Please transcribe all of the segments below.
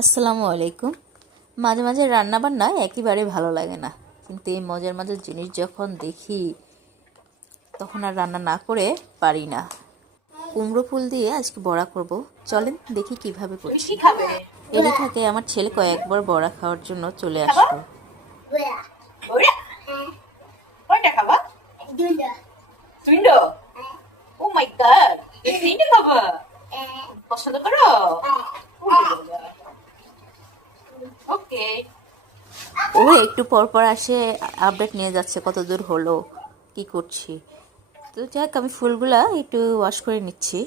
আসসালামু আলাইকুম। মাঝে মাঝে রান্না বান্না একেবারে ভালো লাগে না, কিন্তু এই মজার মজার জিনিস যখন দেখি তখন আর রান্না না করে পারি না। কুমড়ো ফুল দিয়ে আজকে বড়া করব, চলেন দেখি কিভাবে করছি। এরই থাকে আমার ছেলে কয়েকবার বড়া খাওয়ার জন্য চলে আসলো। পছন্দ করো? ওকে। ও একটু পর পর আসে, আপডেট নিয়ে যাচ্ছে কত দূর হলো, কি করছি। তো যাক, আমি ফুলগুলা একটু ওয়াশ করে নিচ্ছি।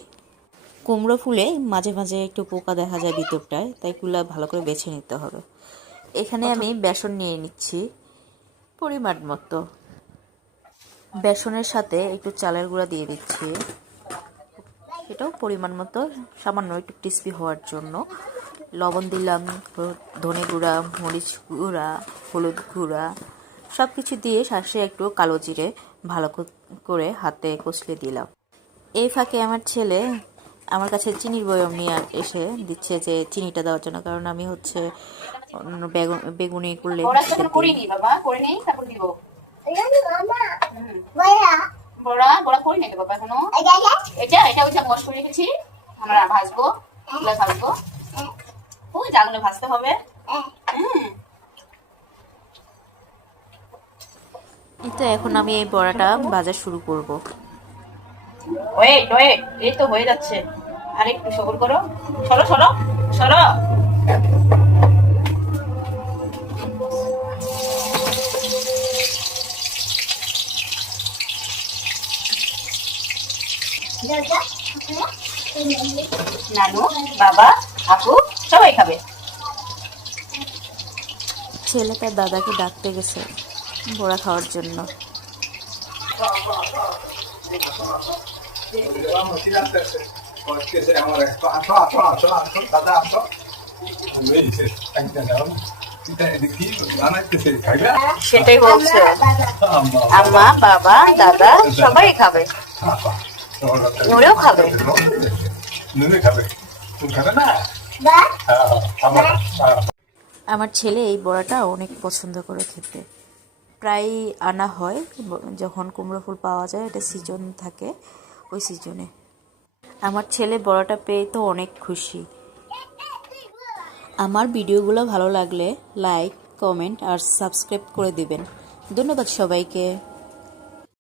কুমড়ো ফুলে মাঝে মাঝে একটু পোকা দেখা যায় ভিতরটায়, তাই এগুলো ভালো করে বেছে নিতে হবে। এখানে আমি বেসন নিয়ে নিচ্ছি পরিমাণ মতো। বেসনের সাথে একটু চালের গুঁড়া দিয়ে দিচ্ছি, এটাও পরিমাণ মতো, সামান্য একটু ক্রিস্পি হওয়ার জন্য। লবণ দিলাম, ধনে গুঁড়া, মরিচ গুঁড়া, হলুদ গুঁড়া, সব কিছু দিয়ে শাঁসে একটু কালো জিরে ভালো করে হাতে কষলে দিলাম। এই ফাঁকে আমার ছেলে আমার কাছে চিনির বয়ম নিয়ে এসে দিচ্ছে যে চিনিটা দেওয়ার জন্য, কারণ আমি হচ্ছে বেগুনি করলে বড়া বড়া করি নাকি বাবা এখনো? এটা এটা ওই যে মশ করে রেখেছি, আমরা ভাজবো, এগুলা ভাজবো। ওই জাগুলো ভাজতে হবে। তো এখন আমি এই বড়াটা ভাজা শুরু করব। ওয়েট ওয়েট, এই তো হয়ে যাচ্ছে, আর একটু সবুর করো। সরো সরো সরো। নানু, বাবা, আপু সবাই খাবে। ছেলে তার দাদাকে ডাকতে গেছে বড়া খাওয়ার জন্য। সেটাই বলছে, আম্মা বাবা দাদা সবাই খাবে, ওরাও খাবে। আমার ছেলে এই বড়াটা অনেক পছন্দ করে খেতে, প্রায় আনা হয় যখন কুমড়ো ফুল পাওয়া যায়, এটা সিজন থাকে, ওই সিজনে। আমার ছেলে বড়াটা পেয়ে তো অনেক খুশি। আমার ভিডিওগুলো ভালো লাগলে লাইক, কমেন্ট আর সাবস্ক্রাইব করে দিবেন। ধন্যবাদ সবাইকে।